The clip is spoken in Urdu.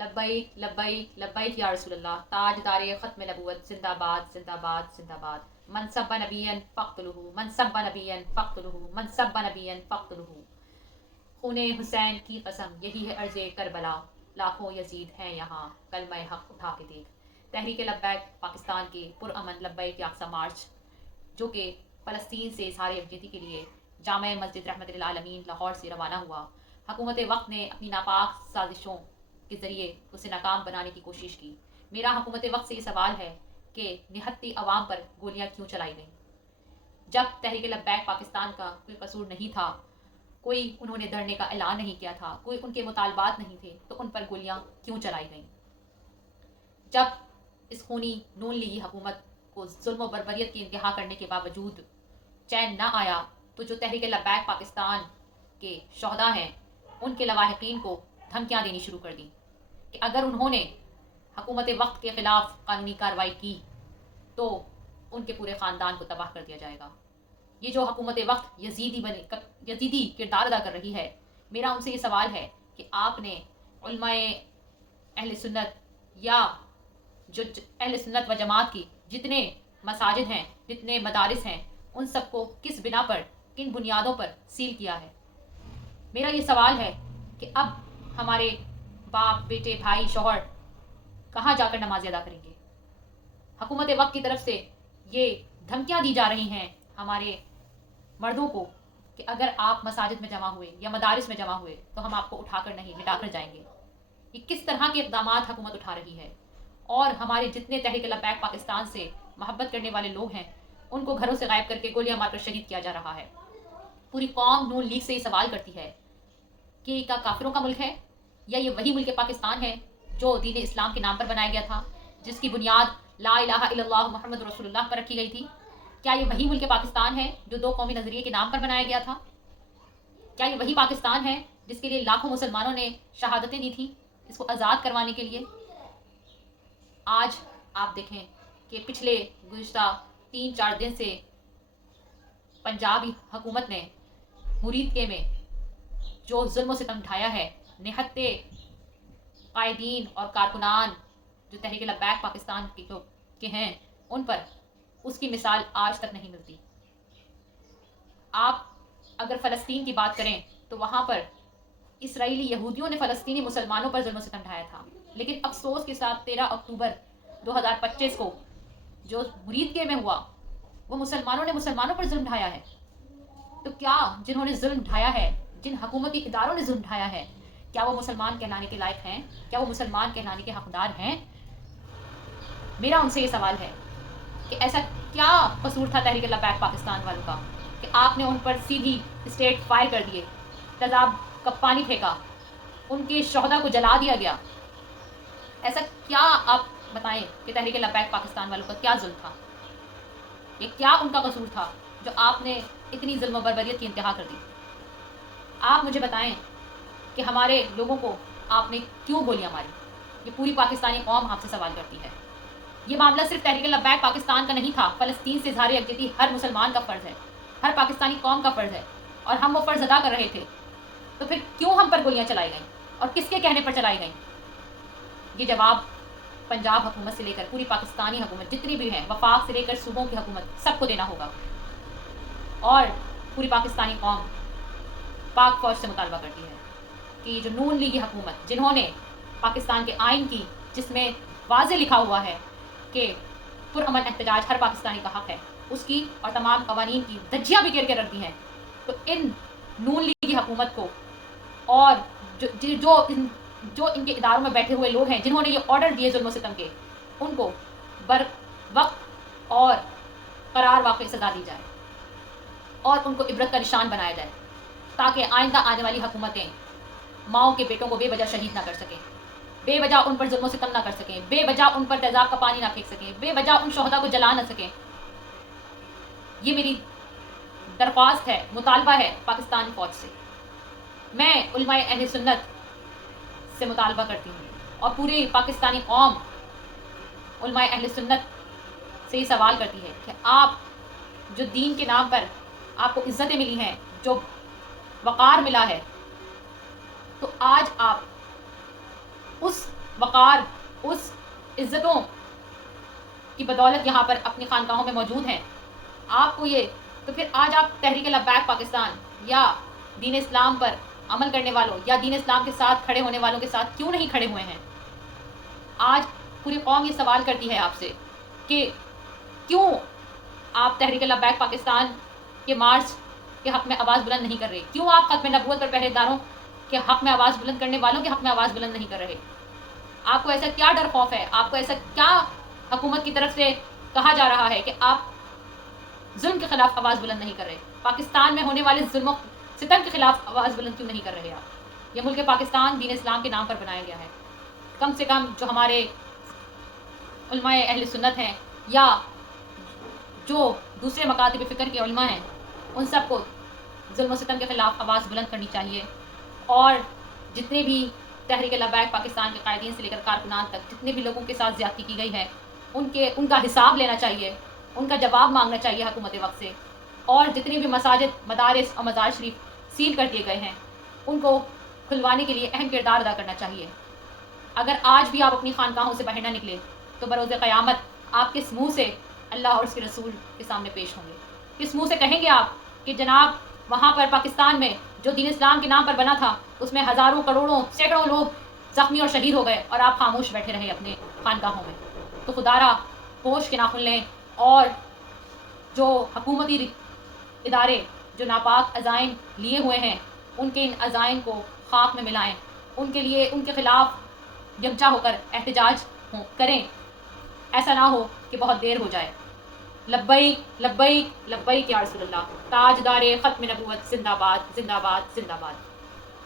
لبیک لبیک لبیک یا رسول اللہ، تاجدار ختم نبوت، زندہ باد زندہ باد زندہ باد، من سب نبیا فاقتلہ، من سب نبیا فاقتلہ، من سب نبیا فاقتلہ، خون حسین کی قسم یہی ہے عرض کربلا، لاکھوں یزید ہیں یہاں کلمہ حق اٹھا کے دیکھ۔ تحریک لبیک پاکستان کے پرامن لبیک یاقصا مارچ، جو کہ فلسطین سے اظہار یکجہتی کے لیے جامع مسجد رحمت للعالمین لاہور سے روانہ ہوا، حکومت وقت نے اپنی ناپاک سازشوں کے ذریعے اسے ناکام بنانے کی کوشش کی۔ میرا حکومت وقت سے یہ سوال ہے کہ نہتی عوام پر گولیاں کیوں چلائی گئیں؟ جب تحریک لبیک پاکستان کا کوئی قصور نہیں تھا، کوئی انہوں نے دھرنے کا اعلان نہیں کیا تھا، کوئی ان کے مطالبات نہیں تھے، تو ان پر گولیاں کیوں چلائی گئیں؟ جب اس خونی نون لیگی حکومت کو ظلم و بربریت کی انتہا کرنے کے باوجود چین نہ آیا، تو جو تحریک لبیک پاکستان کے شہداء ہیں ان کے لواحقین کو دھمکیاں دینی شروع کر دیں کہ اگر انہوں نے حکومت وقت کے خلاف قانونی کارروائی کی تو ان کے پورے خاندان کو تباہ کر دیا جائے گا۔ یہ جو حکومت وقت یزیدی کردار ادا کر رہی ہے، میرا ان سے یہ سوال ہے کہ آپ نے علماء اہل سنت یا جو اہل سنت و جماعت کی جتنے مساجد ہیں، جتنے مدارس ہیں، ان سب کو کس بنا پر، کن بنیادوں پر سیل کیا ہے؟ میرا یہ سوال ہے کہ اب ہمارے باپ، بیٹے، بھائی، شوہر کہاں جا کر نماز ادا کریں گے؟ حکومت وقت کی طرف سے یہ دھمکیاں دی جا رہی ہیں ہمارے مردوں کو کہ اگر آپ مساجد میں جمع ہوئے یا مدارس میں جمع ہوئے تو ہم آپ کو اٹھا کر نہیں، مٹا کر جائیں گے۔ یہ کس طرح کے اقدامات حکومت اٹھا رہی ہے؟ اور ہمارے جتنے تحریک لبیک پاکستان سے محبت کرنے والے لوگ ہیں ان کو گھروں سے غائب کر کے گولیاں مار کر شہید کیا جا رہا ہے۔ پوری قوم نون لیگ سے یہ سوال کرتی ہے کہ یہ کیا کافروں کا ملک ہے، یا یہ وہی ملک پاکستان ہے جو دین اسلام کے نام پر بنایا گیا تھا، جس کی بنیاد لا الہ الا اللہ محمد رسول اللہ پر رکھی گئی تھی؟ کیا یہ وہی ملک پاکستان ہے جو دو قومی نظریے کے نام پر بنایا گیا تھا؟ کیا یہ وہی پاکستان ہے جس کے لیے لاکھوں مسلمانوں نے شہادتیں دی تھیں اس کو آزاد کروانے کے لیے؟ آج آپ دیکھیں کہ پچھلے گزشتہ 3-4 دن سے پنجابی حکومت نے مرید کے میں جو ظلم و ستم ڈھایا ہے، نہتے قائدین اور کارکنان جو تحریک لبیک پاکستان کے ہیں ان پر، اس کی مثال آج تک نہیں ملتی۔ آپ اگر فلسطین کی بات کریں تو وہاں پر اسرائیلی یہودیوں نے فلسطینی مسلمانوں پر ظلم و ستم ڈھایا تھا، لیکن افسوس کے ساتھ 13 اکتوبر 2025 کو جو مرید کے میں ہوا وہ مسلمانوں نے مسلمانوں پر ظلم ڈھایا ہے۔ تو کیا جنہوں نے ظلم ڈھایا ہے، جن حکومتی اداروں نے ظلم ڈھایا ہے، کیا وہ مسلمان کہلانے کے لائق ہیں؟ کیا وہ مسلمان کہلانے کے حقدار ہیں؟ میرا ان سے یہ سوال ہے کہ ایسا کیا قصور تھا تحریک لبیک پاکستان والوں کا کہ آپ نے ان پر سیدھی اسٹیٹ فائر کر دیے، تیزاب کا پانی پھینکا، ان کے شہداء کو جلا دیا گیا؟ ایسا کیا آپ بتائیں کہ تحریک لبیک پاکستان والوں کا کیا ظلم تھا؟ یہ کیا ان کا قصور تھا جو آپ نے اتنی ظلم و بربریت کی انتہا کر دی؟ آپ مجھے بتائیں کہ ہمارے لوگوں کو آپ نے کیوں گولیاں ماری؟ یہ پوری پاکستانی قوم آپ سے سوال کرتی ہے۔ یہ معاملہ صرف تحریک لبیک پاکستان کا نہیں تھا، فلسطین سے اظہار یکجہتی ہر مسلمان کا فرض ہے، ہر پاکستانی قوم کا فرض ہے، اور ہم وہ فرض ادا کر رہے تھے۔ تو پھر کیوں ہم پر گولیاں چلائی گئیں اور کس کے کہنے پر چلائی گئیں؟ یہ جواب پنجاب حکومت سے لے کر پوری پاکستانی حکومت جتنی بھی ہیں، وفاق سے لے کر صوبوں کی حکومت، سب کو دینا ہوگا۔ اور پوری پاکستانی قوم پاک فوج سے مطالبہ کرتی ہے کہ جو نون لیگی حکومت جنہوں نے پاکستان کے آئین کی، جس میں واضح لکھا ہوا ہے کہ پرامن احتجاج ہر پاکستانی کا حق ہے، اس کی اور تمام قوانین کی دھجیاں بھی کے رکھ دی ہیں، تو ان نون لیگی حکومت کو اور جو ان کے اداروں میں بیٹھے ہوئے لوگ ہیں جنہوں نے یہ آرڈر دیے ظلم و ستم کے، ان کو بر وقت اور قرار واقع سزا دی جائے اور ان کو عبرت کا نشان بنایا جائے، تاکہ آئندہ آنے والی حکومتیں ماؤں کے بیٹوں کو بے وجہ شہید نہ کر سکیں، بے وجہ ان پر ظلم و ستم نہ کر سکیں، بے وجہ ان پر تیزاب کا پانی نہ پھینک سکیں، بے وجہ ان شہداء کو جلا نہ سکیں۔ یہ میری درخواست ہے، مطالبہ ہے پاکستانی فوج سے۔ میں علماء اہل سنت سے مطالبہ کرتی ہوں اور پوری پاکستانی قوم علماء اہل سنت سے یہ سوال کرتی ہے کہ آپ جو دین کے نام پر آپ کو عزتیں ملی ہیں، جو وقار ملا ہے، تو آج آپ اس وقار، اس عزتوں کی بدولت یہاں پر اپنی خانقاہوں میں موجود ہیں. آپ کو یہ تو پھر آج آپ تحریک لبیک پاکستان یا دین اسلام پر عمل کرنے والوں یا دین اسلام کے ساتھ کھڑے ہونے والوں کے ساتھ کیوں نہیں کھڑے ہوئے ہیں؟ آج پوری قوم یہ سوال کرتی ہے آپ سے کہ کیوں آپ تحریک لبیک پاکستان کے مارچ کے حق میں آواز بلند نہیں کر رہے؟ کیوں آپ ختم نبوت پر پہرے داروں کے حق میں آواز بلند کرنے والوں کے حق میں آواز بلند نہیں کر رہے؟ آپ کو ایسا کیا ڈر خوف ہے؟ آپ کو ایسا کیا حکومت کی طرف سے کہا جا رہا ہے کہ آپ ظلم کے خلاف آواز بلند نہیں کر رہے؟ پاکستان میں ہونے والے ظلم و ستم کے خلاف آواز بلند کیوں نہیں کر رہے آپ؟ یہ ملک پاکستان دین اسلام کے نام پر بنایا گیا ہے. کم سے کم جو ہمارے علماء اہل سنت ہیں یا جو دوسرے مکاتب فکر کے علماء ہیں، ان سب کو ظلم و ستم کے خلاف آواز بلند کرنی چاہیے. اور جتنے بھی تحریک لبیک پاکستان کے قائدین سے لے کر کارکنان تک جتنے بھی لوگوں کے ساتھ زیادتی کی گئی ہے، ان کا حساب لینا چاہیے، ان کا جواب مانگنا چاہیے حکومت وقت سے. اور جتنے بھی مساجد، مدارس اور مزار شریف سیل کر دیے گئے ہیں، ان کو کھلوانے کے لیے اہم کردار ادا کرنا چاہیے. اگر آج بھی آپ اپنی خانقاہوں سے باہر نہ نکلے تو بروز قیامت آپ کس منہ سے اللہ اور اس کے رسول کے سامنے پیش ہوں گے؟ کس منہ سے کہیں گے آپ کہ جناب وہاں پر پاکستان میں جو دین اسلام کے نام پر بنا تھا، اس میں ہزاروں، کروڑوں، سینکڑوں لوگ زخمی اور شہید ہو گئے اور آپ خاموش بیٹھے رہے اپنے خانقاہوں میں؟ تو خدا را ہوش کے ناخن لیں، اور جو حکومتی ادارے جو ناپاک عزائم لیے ہوئے ہیں، ان کے ان عزائم کو خاک میں ملائیں، ان کے لیے ان کے خلاف یکجا ہو کر احتجاج کریں. ایسا نہ ہو کہ بہت دیر ہو جائے. لبیک لبیک لبیک یا رسول اللہ. تاجدار ختم نبوت زندہ باد، زندہ باد، زندہ باد.